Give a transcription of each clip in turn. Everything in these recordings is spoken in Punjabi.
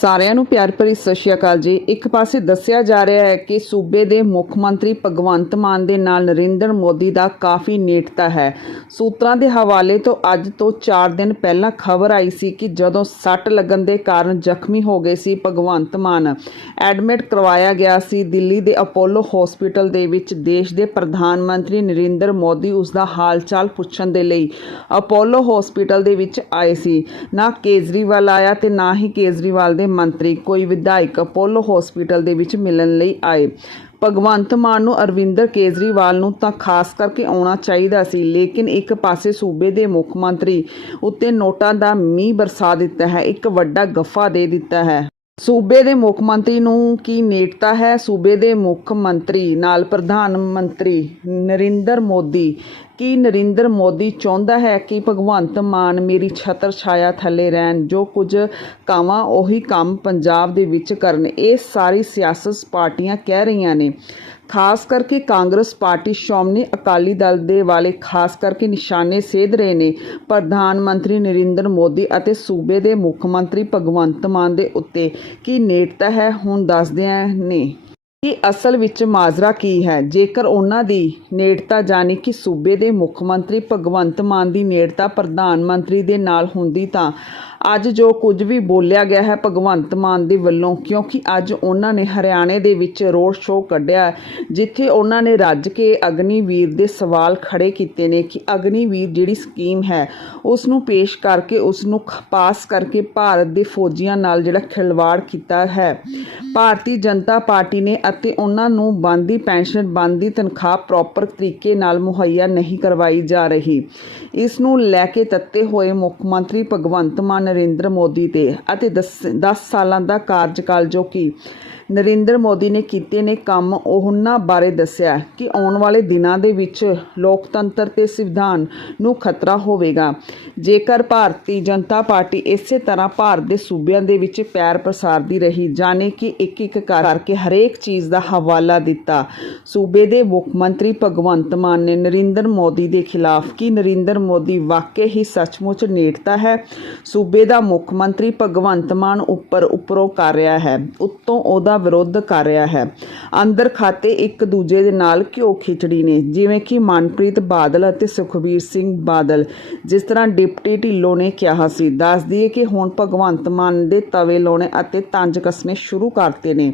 ਸਾਰਿਆਂ ਨੂੰ ਪਿਆਰ ਭਰੀ ਸਤਿ ਸ਼੍ਰੀ ਅਕਾਲ ਜੀ। ਇੱਕ ਪਾਸੇ ਦੱਸਿਆ ਜਾ ਰਿਹਾ ਹੈ ਕਿ ਸੂਬੇ ਦੇ ਮੁੱਖ ਮੰਤਰੀ ਭਗਵੰਤ ਮਾਨ ਦੇ ਨਾਲ ਨਰਿੰਦਰ ਮੋਦੀ ਦਾ ਕਾਫੀ ਨੇੜਤਾ ਹੈ। ਸੂਤਰਾਂ ਦੇ ਹਵਾਲੇ ਤੋਂ ਅੱਜ ਤੋਂ 4 ਦਿਨ ਪਹਿਲਾਂ ਖਬਰ ਆਈ ਸੀ ਕਿ ਜਦੋਂ ਸੱਟ ਲੱਗਣ ਦੇ ਕਾਰਨ ਜ਼ਖਮੀ ਹੋ ਗਏ ਸੀ ਭਗਵੰਤ ਮਾਨ। ਐਡਮਿਟ ਕਰਵਾਇਆ ਗਿਆ ਸੀ ਦਿੱਲੀ ਦੇ ਅਪੋਲੋ ਹਸਪੀਟਲ ਦੇ ਵਿੱਚ। ਦੇਸ਼ ਦੇ ਪ੍ਰਧਾਨ ਮੰਤਰੀ ਨਰਿੰਦਰ ਮੋਦੀ ਉਸ ਦਾ ਹਾਲ ਚਾਲ ਪੁੱਛਣ ਦੇ ਲਈ ਅਪੋਲੋ ਹਸਪੀਟਲ ਦੇ ਵਿੱਚ ਆਏ ਸੀ। ਨਾ ਕੇਜਰੀਵਾਲ ਆਇਆ ਤੇ ਨਾ ਹੀ ਕੇਜਰੀਵਾਲ ਦੇ ਮੰਤਰੀ ਕੋਈ ਵਿਧਾਇਕ ਅਪੋਲੋ ਹਸਪੀਟਲ ਦੇ ਵਿੱਚ ਮਿਲਣ ਲਈ ਆਏ। ਭਗਵੰਤ ਮਾਨ ਨੂੰ ਅਰਵਿੰਦਰ ਕੇਜਰੀਵਾਲ ਨੂੰ ਤਾਂ ਖਾਸ ਕਰਕੇ ਆਉਣਾ ਚਾਹੀਦਾ ਸੀ, ਲੇਕਿਨ ਇੱਕ ਪਾਸੇ ਸੂਬੇ ਦੇ ਮੁੱਖ ਮੰਤਰੀ ਉੱਤੇ ਨੋਟਾਂ ਦਾ ਮੀਂਹ ਬਰਸਾ ਦਿੱਤਾ ਹੈ, ਇੱਕ ਵੱਡਾ ਗੱਫਾ ਦੇ ਦਿੱਤਾ ਹੈ। ਸੂਬੇ ਦੇ ਮੁੱਖ ਮੰਤਰੀ ਨੂੰ ਕੀ ਨੇੜਤਾ ਹੈ? ਸੂਬੇ ਦੇ ਮੁੱਖ ਮੰਤਰੀ ਨਾਲ ਪ੍ਰਧਾਨ ਮੰਤਰੀ ਨਰਿੰਦਰ ਮੋਦੀ ਕੀ ਨਰਿੰਦਰ ਮੋਦੀ ਚਾਹੁੰਦਾ ਹੈ ਕਿ ਭਗਵੰਤ ਮਾਨ ਮੇਰੀ ਛਤਰ ਛਾਇਆ ਥੱਲੇ ਰਹਿਣ? ਜੋ ਕੁਝ ਕਾਵਾਂ ਉਹੀ ਕੰਮ ਪੰਜਾਬ ਦੇ ਵਿੱਚ ਕਰਨ। ਇਹ ਸਾਰੀ ਸਿਆਸਤ ਪਾਰਟੀਆਂ ਕਹਿ ਰਹੀਆਂ ਨੇ। ਖਾਸ ਕਰਕੇ ਕਾਂਗਰਸ ਪਾਰਟੀ ਸ਼੍ਰੋਮਣੀ ਅਕਾਲੀ ਦਲ ਦੇ ਵਾਲੇ ਖਾਸ ਕਰਕੇ ਨਿਸ਼ਾਨੇ ਸੇਧ ਰਹੇ ਨੇ। ਪ੍ਰਧਾਨ ਮੰਤਰੀ ਨਰਿੰਦਰ ਮੋਦੀ ਅਤੇ ਸੂਬੇ ਦੇ ਮੁੱਖ ਮੰਤਰੀ ਭਗਵੰਤ ਮਾਨ ਦੇ ਉੱਤੇ ਕੀ ਨੇੜਤਾ ਹੈ, ਹੁਣ ਦੱਸਦੇ ਨੇ। ਕਿ ਅਸਲ ਵਿੱਚ ਮਾਜਰਾ ਕੀ ਹੈ? ਜੇਕਰ ਉਹਨਾਂ ਦੀ ਨੇੜਤਾ ਜਾਣੀ ਕਿ ਸੂਬੇ ਦੇ ਮੁੱਖ ਮੰਤਰੀ ਭਗਵੰਤ ਮਾਨ ਦੀ ਨੇੜਤਾ ਪ੍ਰਧਾਨ ਮੰਤਰੀ ਦੇ ਨਾਲ ਹੁੰਦੀ ਤਾਂ ਅੱਜ ਜੋ ਕੁਝ ਵੀ ਬੋਲਿਆ ਗਿਆ ਹੈ ਭਗਵੰਤ ਮਾਨ ਦੇ ਵੱਲੋਂ, ਕਿਉਂਕਿ ਅੱਜ ਉਹਨਾਂ ਨੇ ਹਰਿਆਣੇ ਦੇ ਵਿੱਚ ਰੋਡ ਸ਼ੋਅ ਕੱਢਿਆ ਜਿੱਥੇ ਉਹਨਾਂ ਨੇ ਰੱਜ ਕੇ ਅਗਨੀਵੀਰ ਦੇ ਸਵਾਲ ਖੜੇ ਕੀਤੇ ਨੇ ਕਿ ਅਗਨੀਵੀਰ ਜਿਹੜੀ ਸਕੀਮ ਹੈ ਉਸ ਨੂੰ ਪੇਸ਼ ਕਰਕੇ ਉਸ ਨੂੰ ਪਾਸ ਕਰਕੇ ਭਾਰਤ ਦੇ ਫੌਜੀਆਂ ਨਾਲ ਜਿਹੜਾ ਖਿਲਵਾੜ ਕੀਤਾ ਹੈ। ਭਾਰਤੀ ਜਨਤਾ ਪਾਰਟੀ ਨੇ ਅਤੇ ਉਹਨਾਂ ਨੂੰ ਬੰਦੀ ਪੈਨਸ਼ਨ ਬੰਦੀ ਤਨਖਾਹ ਪ੍ਰੋਪਰ ਤਰੀਕੇ ਨਾਲ ਮੁਹੱਈਆ ਨਹੀਂ ਕਰਵਾਈ ਜਾ ਰਹੀ। ਇਸ ਨੂੰ ਲੈ ਕੇ ਤੱਤੇ ਹੋਏ ਮੁੱਖ ਮੰਤਰੀ ਭਗਵੰਤ ਮਾਨ ਨਰਿੰਦਰ ਮੋਦੀ ਤੇ ਅਤੇ 10 ਸਾਲਾਂ ਦਾ ਕਾਰਜਕਾਲ ਜੋ ਕਿ ਨਰਿੰਦਰ ਮੋਦੀ ਨੇ ਕੀਤੇ ਨੇ ਕੰਮ, ਉਹਨਾਂ ਬਾਰੇ ਦੱਸਿਆ ਕਿ ਆਉਣ ਵਾਲੇ ਦਿਨਾਂ ਦੇ ਵਿੱਚ ਲੋਕਤੰਤਰ ਤੇ ਸੰਵਿਧਾਨ ਨੂੰ ਖਤਰਾ ਹੋਵੇਗਾ। ਜੇਕਰ ਭਾਰਤੀ ਜਨਤਾ ਪਾਰਟੀ ਇਸੇ ਤਰ੍ਹਾਂ ਭਾਰਤ ਦੇ ਸੂਬਿਆਂ ਦੇ ਵਿੱਚ ਪੈਰ ਪਸਾਰਦੀ ਰਹੀ, ਜਾਣੇ ਕਿ ਇੱਕ ਇੱਕ ਕਰਕੇ ਹਰੇਕ ਚੀਜ਼ ਦਾ ਹਵਾਲਾ ਦਿੱਤਾ। ਸੂਬੇ ਦੇ ਮੁੱਖ ਮੰਤਰੀ ਭਗਵੰਤ ਮਾਨ ਨੇ ਨਰਿੰਦਰ ਮੋਦੀ ਦੇ ਖਿਲਾਫ ਕਿ ਨਰਿੰਦਰ ਮੋਦੀ ਵਾਕਈ ਹੀ ਸੱਚਮੁੱਚ ਨੇੜਤਾ ਹੈ? ਸੂਬੇ ਦਾ ਮੁੱਖ ਮੰਤਰੀ ਭਗਵੰਤ ਮਾਨ ਉੱਪਰ ਉੱਪਰੋਂ ਕਰ ਰਿਹਾ ਹੈ, ਉੱਤੋਂ ਉਹਦਾ ਵਿਰੋਧ ਕਰ ਰਿਹਾ ਹੈ। ਅੰਦਰ ਖਾਤੇ ਇੱਕ ਦੂਜੇ ਦੇ ਨਾਲ ਘਿਓ ਖਿਚੜੀ ਨੇ, ਜਿਵੇਂ ਕਿ ਮਨਪ੍ਰੀਤ ਬਾਦਲ ਅਤੇ ਸੁਖਬੀਰ ਸਿੰਘ ਬਾਦਲ। ਜਿਸ ਤਰ੍ਹਾਂ ਡਿਪਟੀ ਢਿੱਲੋਂ ਨੇ ਕਿਹਾ ਸੀ, ਦੱਸ ਦਈਏ ਕਿ ਹੁਣ ਭਗਵੰਤ ਮਾਨ ਦੇ ਤਵੇ ਲਾਉਣੇ ਅਤੇ ਤੰਜ ਕੱਸਣੇ ਸ਼ੁਰੂ ਕਰ ਕਰਤੇ ਨੇ।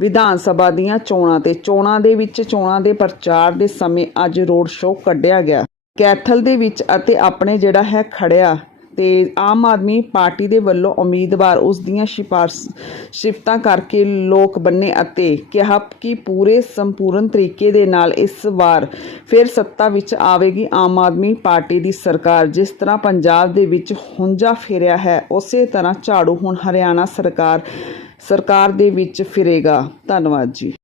ਵਿਧਾਨ ਸਭਾ ਦੀਆਂ ਚੋਣਾਂ ਤੇ ਚੋਣਾਂ ਦੇ ਵਿੱਚ ਚੋਣਾਂ ਦੇ ਪ੍ਰਚਾਰ ਦੇ ਸਮੇਂ ਅੱਜ ਰੋਡ ਸ਼ੋਅ ਕੱਢਿਆ ਗਿਆ। ਕੈਥਲ ਦੇ ਵਿੱਚ ਅਤੇ ਆਪਣੇ ਜਿਹੜਾ ਹੈ ਖੜਿਆ ਤੇ ਆਮ ਆਦਮੀ ਪਾਰਟੀ ਦੇ ਵੱਲੋਂ ਉਮੀਦਵਾਰ ਉਸ ਦੀਆਂ ਸਿਫਤਾਂ ਕਰਕੇ ਲੋਕ ਬੰਨੇ ਅਤੇ ਕਿਹਾ ਕਿ ਪੂਰੇ ਸੰਪੂਰਨ ਤਰੀਕੇ ਦੇ ਨਾਲ ਇਸ ਵਾਰ ਫਿਰ ਸੱਤਾ ਵਿੱਚ ਆਵੇਗੀ ਆਮ ਆਦਮੀ ਪਾਰਟੀ ਦੀ ਸਰਕਾਰ। ਜਿਸ ਤਰ੍ਹਾਂ ਪੰਜਾਬ ਦੇ ਵਿੱਚ ਹੁੰਜਾ ਫੇਰਿਆ ਹੈ, ਉਸੇ ਤਰ੍ਹਾਂ ਝਾੜੂ ਹੁਣ ਹਰਿਆਣਾ ਸਰਕਾਰ ਸਰਕਾਰ ਦੇ ਵਿੱਚ ਫਿਰੇਗਾ। ਧੰਨਵਾਦ ਜੀ।